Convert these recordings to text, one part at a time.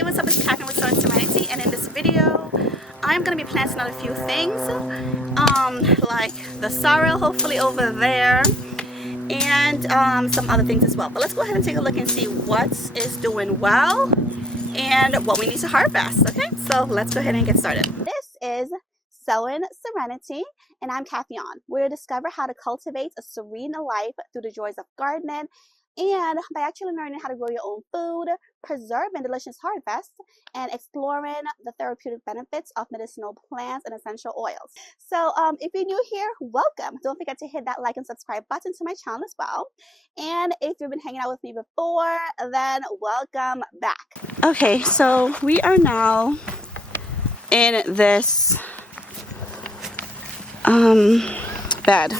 Hey, what's up? It's Catherine with Soil Serenity, and in this video I'm going to be planting out a few things like the sorrel hopefully over there, and some other things as well. But let's go ahead and take a look and see what is doing well and what we need to harvest. Okay, so let's go ahead and get started. This is Sowing Serenity, and I'm Kathy on. We'll discover how to cultivate a serene life through the joys of gardening, and by actually learning how to grow your own food, preserving delicious harvests, and exploring the therapeutic benefits of medicinal plants and essential oils. So if you're new here, welcome. Don't forget to hit that like and subscribe button to my channel as well. And if you've been hanging out with me before, then welcome back. Okay, so we are now in this bed,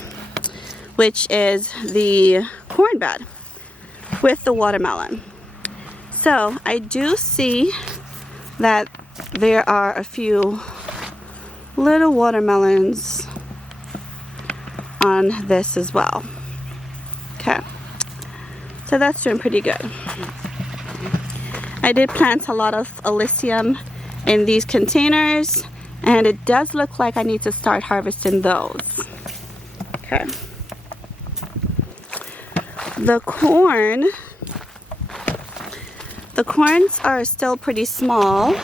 which is the corn bed with the watermelon. So I do see that there are a few little watermelons on this as well. Okay, so that's doing pretty good. I did plant a lot of Alyssum in these containers, and it does look like I need to start harvesting those. Okay. The corns are still pretty small,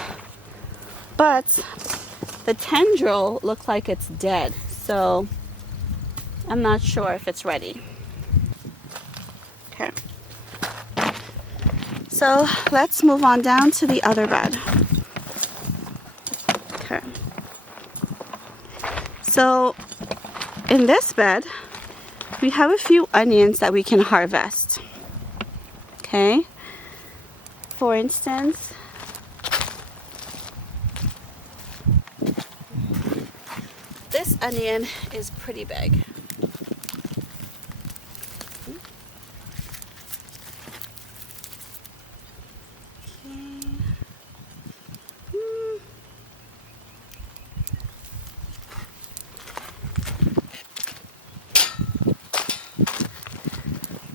but the tendril looks like it's dead, so I'm not sure if it's ready. Okay. So let's move on down to the other bed. Okay. So in this bed, we have a few onions that we can harvest. Okay. For instance, this onion is pretty big.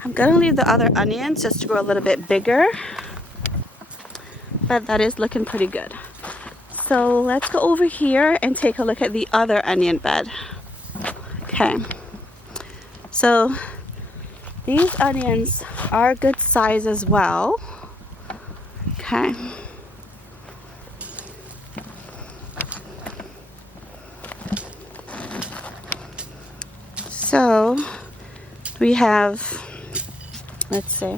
I'm gonna leave the other onions just to grow a little bit bigger, but that is looking pretty good. So let's go over here and take a look at the other onion bed. Okay, so these onions are good size as well. Okay. So we have, let's see,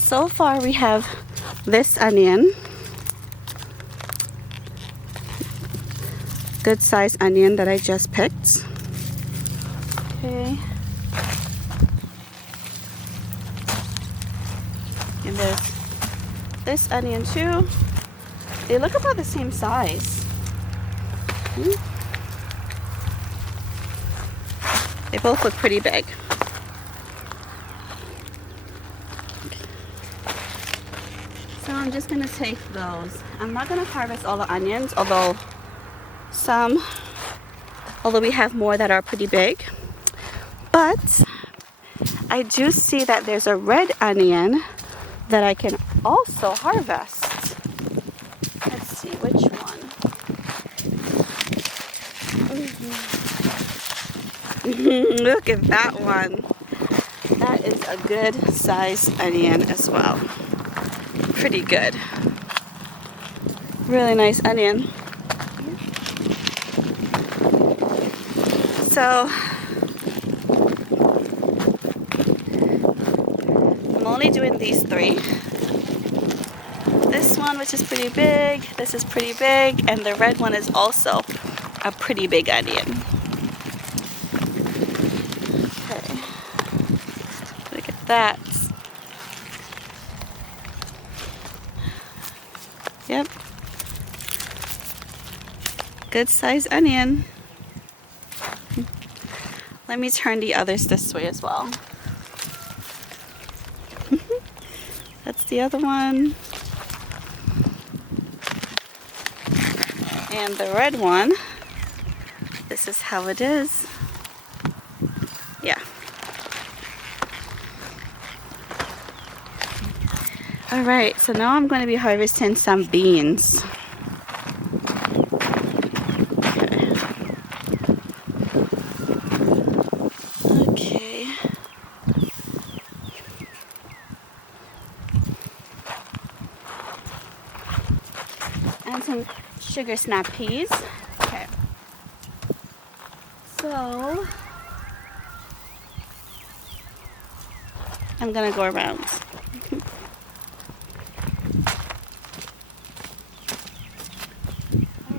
so far we have this onion, good size onion that I just picked. Okay, and there's this onion too. They look about the same size. They both look pretty big. So I'm just gonna take those. I'm not gonna harvest all the onions, although we have more that are pretty big. But I do see that there's a red onion that I can also harvest. Let's see which one. Look at that one. That is a good size onion as well. Pretty good. Really nice onion. So I'm only doing these three. This one, which is pretty big, this is pretty big, and the red one is also a pretty big onion. Okay. Look at that. Yep. Good size onion. Let me turn the others this way as well. That's the other one. And the red one, this is how it is. Yeah. All Alright, so now I'm going to be harvesting some beans. Okay. And some sugar snap peas. Okay. So I'm gonna go around.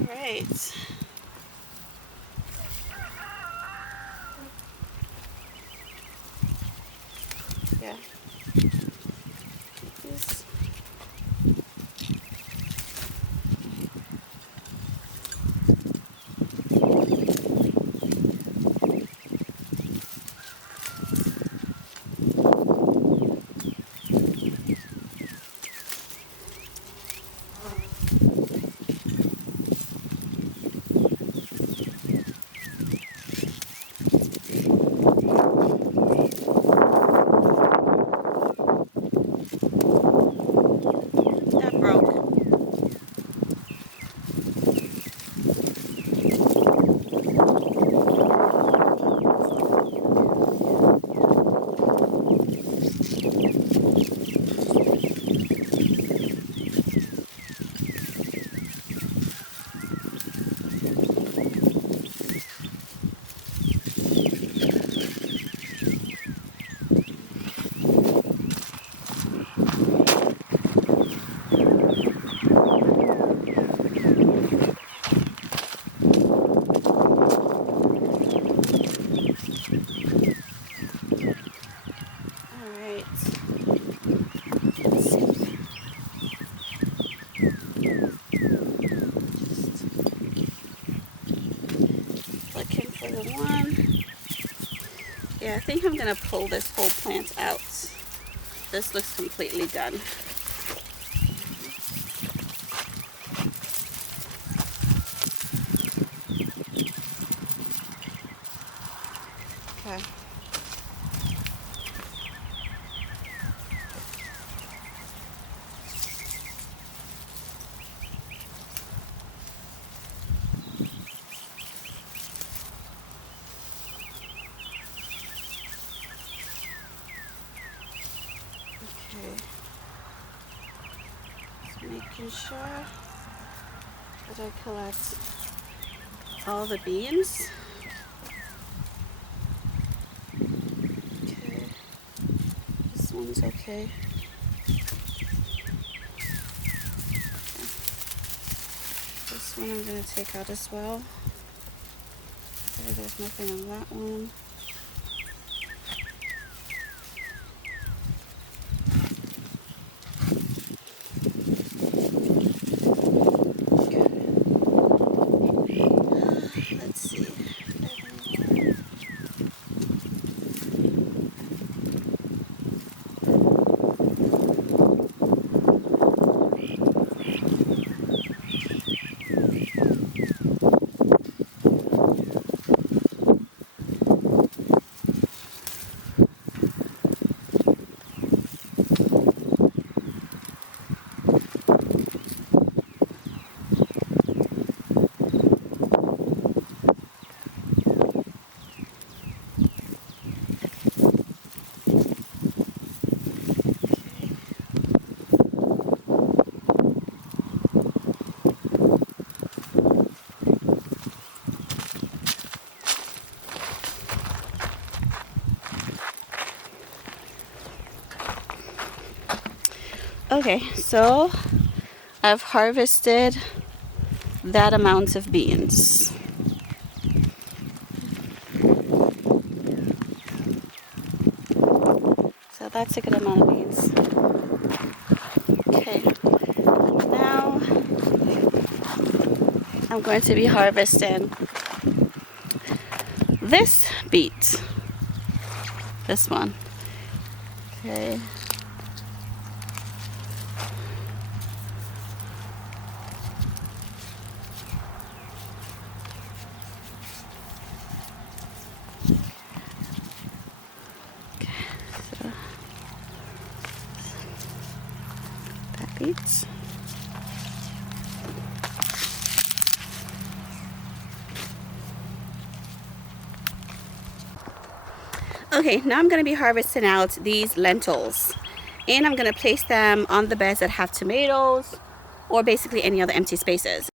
Alright. Yeah. This. That broke. Looking for the one. Yeah, I think I'm gonna pull this whole plant out. This looks completely done. Okay. Just making sure that I collect all the beans. Okay, this one's okay. This one I'm going to take out as well. Okay, there's nothing on that one. Let's see. Okay, so I've harvested that amount of beans. So that's a good amount of beans. Okay, now I'm going to be harvesting this beet. This one. Okay. right. Okay, now I'm going to be harvesting out these lentils, and I'm going to place them on the beds that have tomatoes or basically any other empty spaces.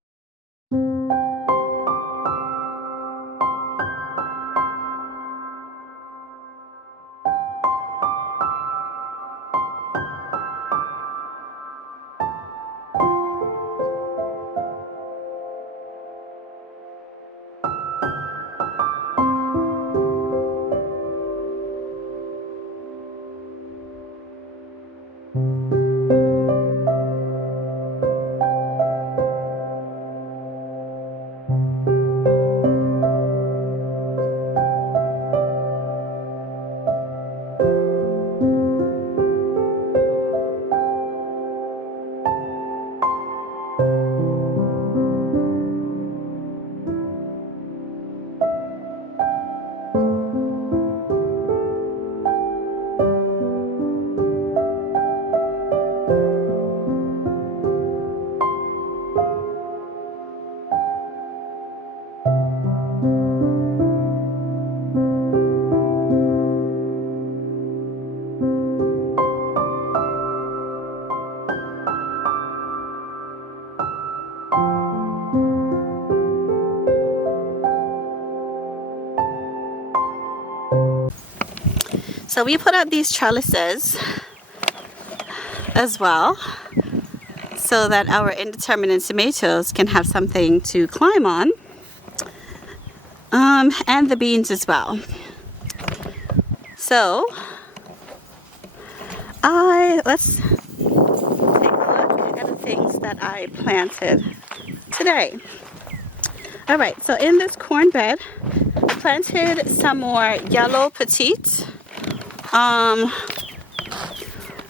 So we put out these trellises as well, so that our indeterminate tomatoes can have something to climb on, and the beans as well. So let's take a look at the things that I planted today. All right, so in this corn bed, I planted some more yellow petite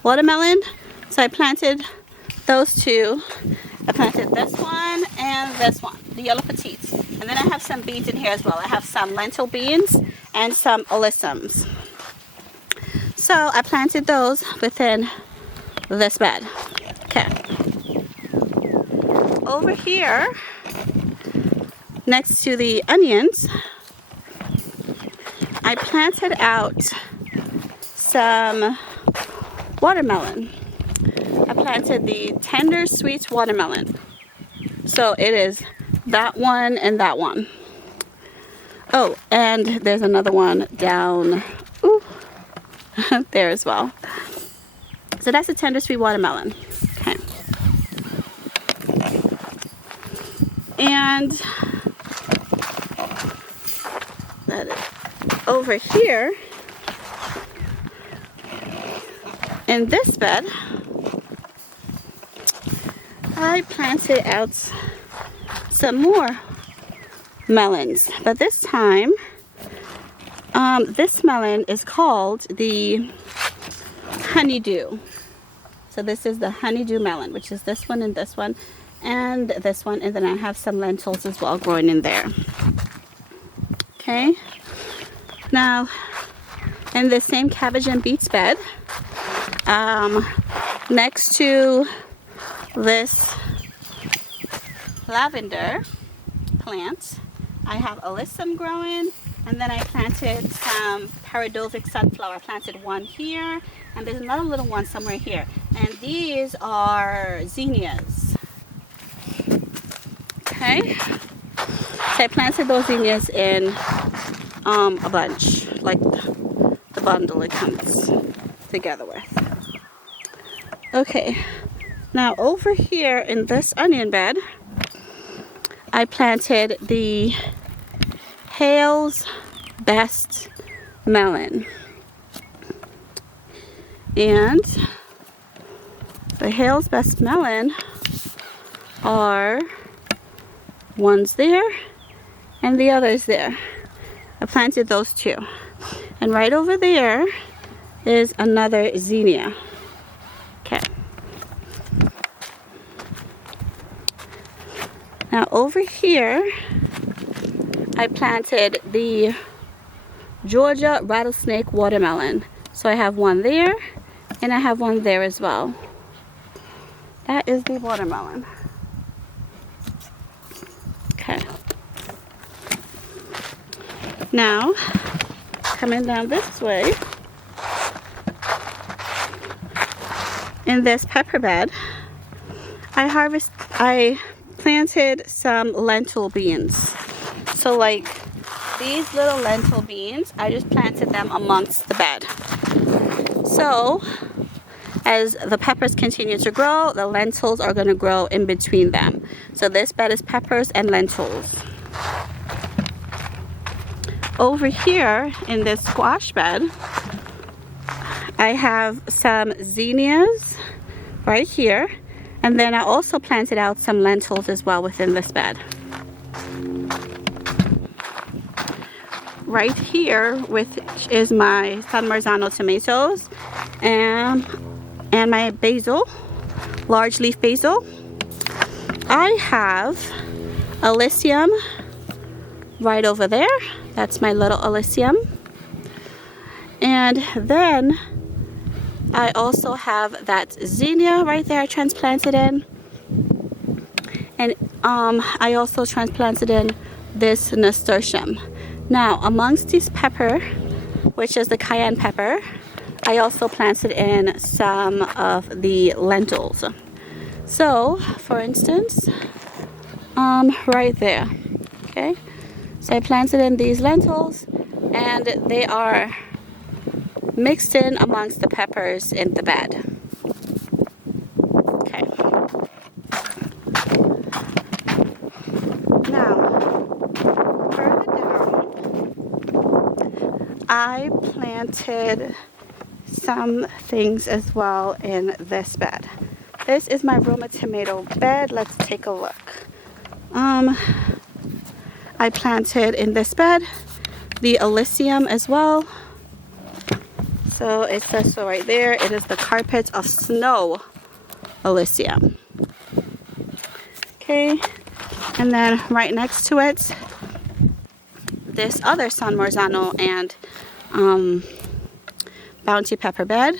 watermelon. So I planted those two. I planted this one and this one, the yellow petites. And then I have some beans in here as well. I have some lentil beans and some alyssums. So I planted those within this bed. Okay. Over here, next to the onions, I planted out some watermelon. I planted the tender sweet watermelon. So it is that one and that one. Oh, and there's another one down there as well. So that's a tender sweet watermelon. Okay. And that is over here in this bed, I planted out some more melons, but this time this melon is called the honeydew. So this is the honeydew melon, which is this one and this one and this one, and then I have some lentils as well growing in there. Okay, now in the same cabbage and beets bed, next to this lavender plant, I have alyssum growing, and then I planted some paradoxic sunflower. I planted one here, and there's another little one somewhere here, and these are zinnias. Okay, so I planted those zinnias in a bunch, like the bundle it comes together with. Okay, now over here in this onion bed, I planted the Hale's Best melon, and the Hale's Best melon are one's there and the other's there. I planted those two, and right over there is another zinnia. Okay. Now over here, I planted the Georgia rattlesnake watermelon. So I have one there, and I have one there as well. That is the watermelon. Okay. Now, coming down this way, in this pepper bed, I planted some lentil beans. So like these little lentil beans, I just planted them amongst the bed. So as the peppers continue to grow, the lentils are going to grow in between them. So this bed is peppers and lentils. Over here in this squash bed, I have some zinnias right here, and then I also planted out some lentils as well within this bed. Right here, which is my San Marzano tomatoes and my basil, large leaf basil. I have alyssum right over there. That's my little alyssum. And then I also have that zinnia right there I transplanted in. And I also transplanted in this nasturtium. Now, amongst these pepper, which is the cayenne pepper, I also planted in some of the lentils. So, for instance, right there, okay? So I planted in these lentils, and they are mixed in amongst the peppers in the bed. Okay. Now, further down, I planted some things as well in this bed. This is my Roma tomato bed. Let's take a look. I planted in this bed the alyssum as well. So it says so right there. It is the carpet of snow alyssum. Okay, and then right next to it, this other San Marzano and bounty pepper bed.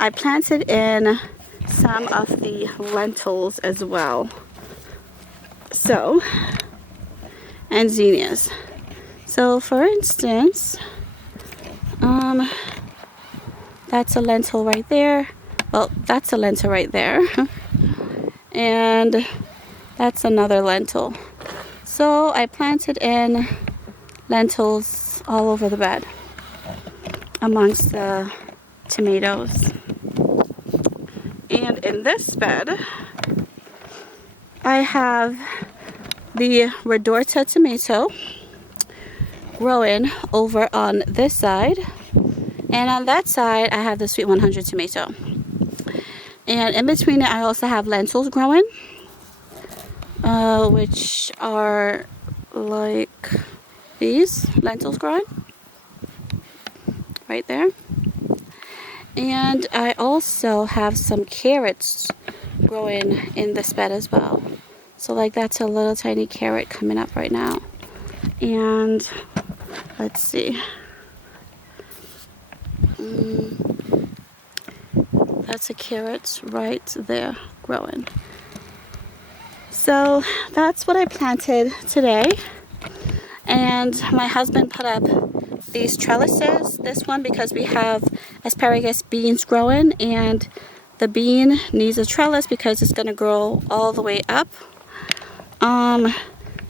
I planted in some of the lentils as well. So, and zinnias. So for instance, that's a lentil right there. Well, that's a lentil right there. And that's another lentil. So I planted in lentils all over the bed amongst the tomatoes. And in this bed, I have the Redorta tomato growing over on this side, and on that side I have the Sweet 100 tomato, and in between it I also have lentils growing, which are like these lentils growing right there. And I also have some carrots growing in this bed as well. So like that's a little tiny carrot coming up right now. And let's see. That's a carrot right there growing. So that's what I planted today. And my husband put up these trellises. This one because we have asparagus beans growing, and the bean needs a trellis because it's going to grow all the way up.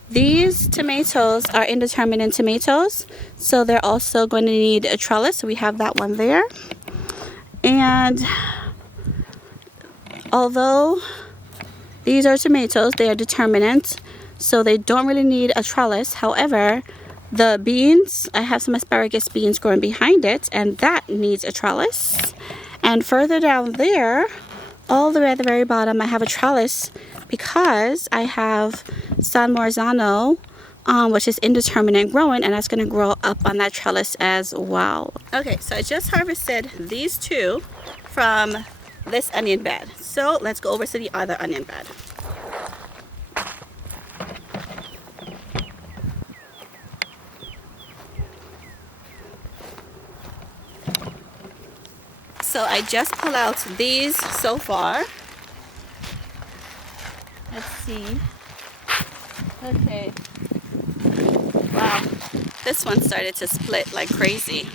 These tomatoes are indeterminate tomatoes, so they're also going to need a trellis. So we have that one there. And although these are tomatoes, they are determinate, so they don't really need a trellis. However, the beans, I have some asparagus beans growing behind it, and that needs a trellis. And further down there, all the way at the very bottom, I have a trellis because I have San Marzano, which is indeterminate growing, and that's going to grow up on that trellis as well. Okay, so I just harvested these two from this onion bed. So let's go over to the other onion bed. So I just pulled out these so far. Let's see. Okay. Wow. This one started to split like crazy.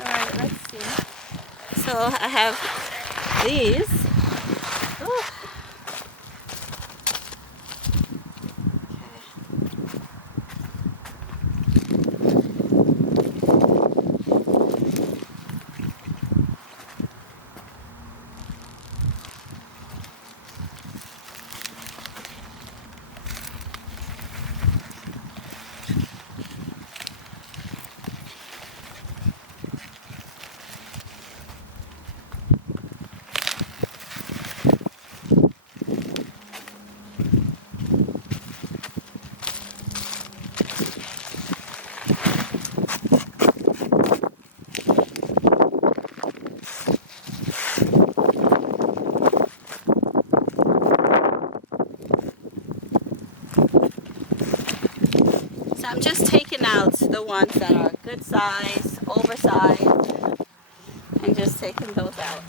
Alright, let's see. So I have these. Ooh. So I'm just taking out the ones that are good size, oversized, and just taking those out.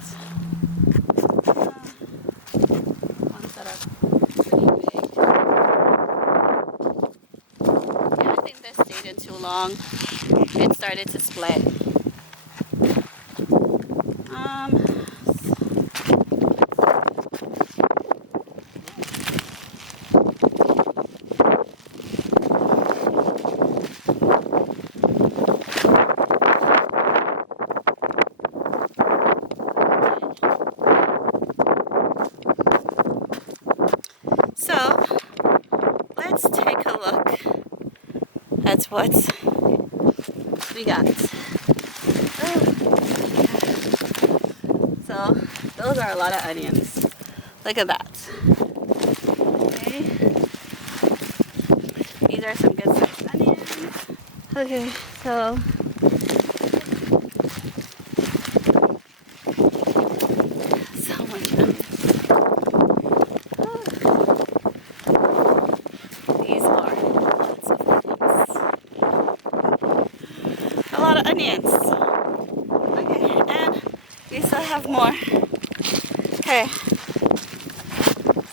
Ones that are pretty big. Yeah, I think this stayed in too long. It started to split. So let's take a look at what we got. So those are a lot of onions. Look at that. Okay. These are some good sized onions. Okay, so much onions. These are lots of onions. A lot of onions. Okay, and we still have more. Okay.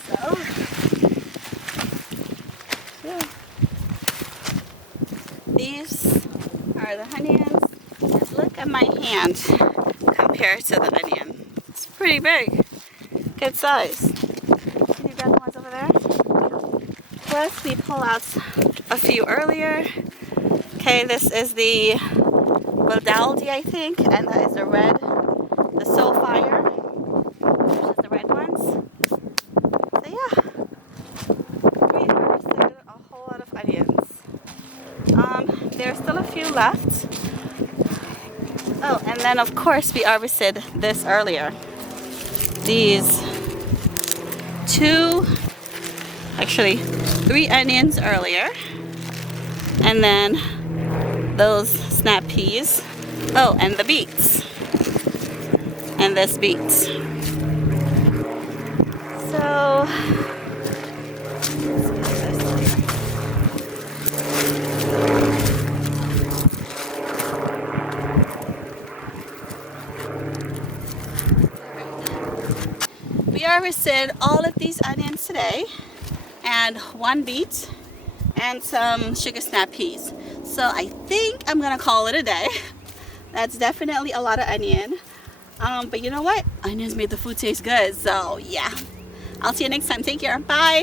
So, yeah. These are the onions. And look at my hand compared to the onion. It's pretty big. Good size. Can you grab the ones over there? Plus, we pull out a few earlier. Okay, this is the Wildaldi, I think, and that is the red, the Soulfire, which is the red ones. So yeah, we harvested a whole lot of onions. There's still a few left. Oh, and then of course we harvested this earlier. These three onions earlier, and then those snap peas. Oh, and the beets, and this beets. So we harvested all of these onions today, and one beet, and some sugar snap peas. So I think I'm gonna call it a day. That's definitely a lot of onion. But you know what? Onions made the food taste good. So yeah. I'll see you next time. Take care. Bye.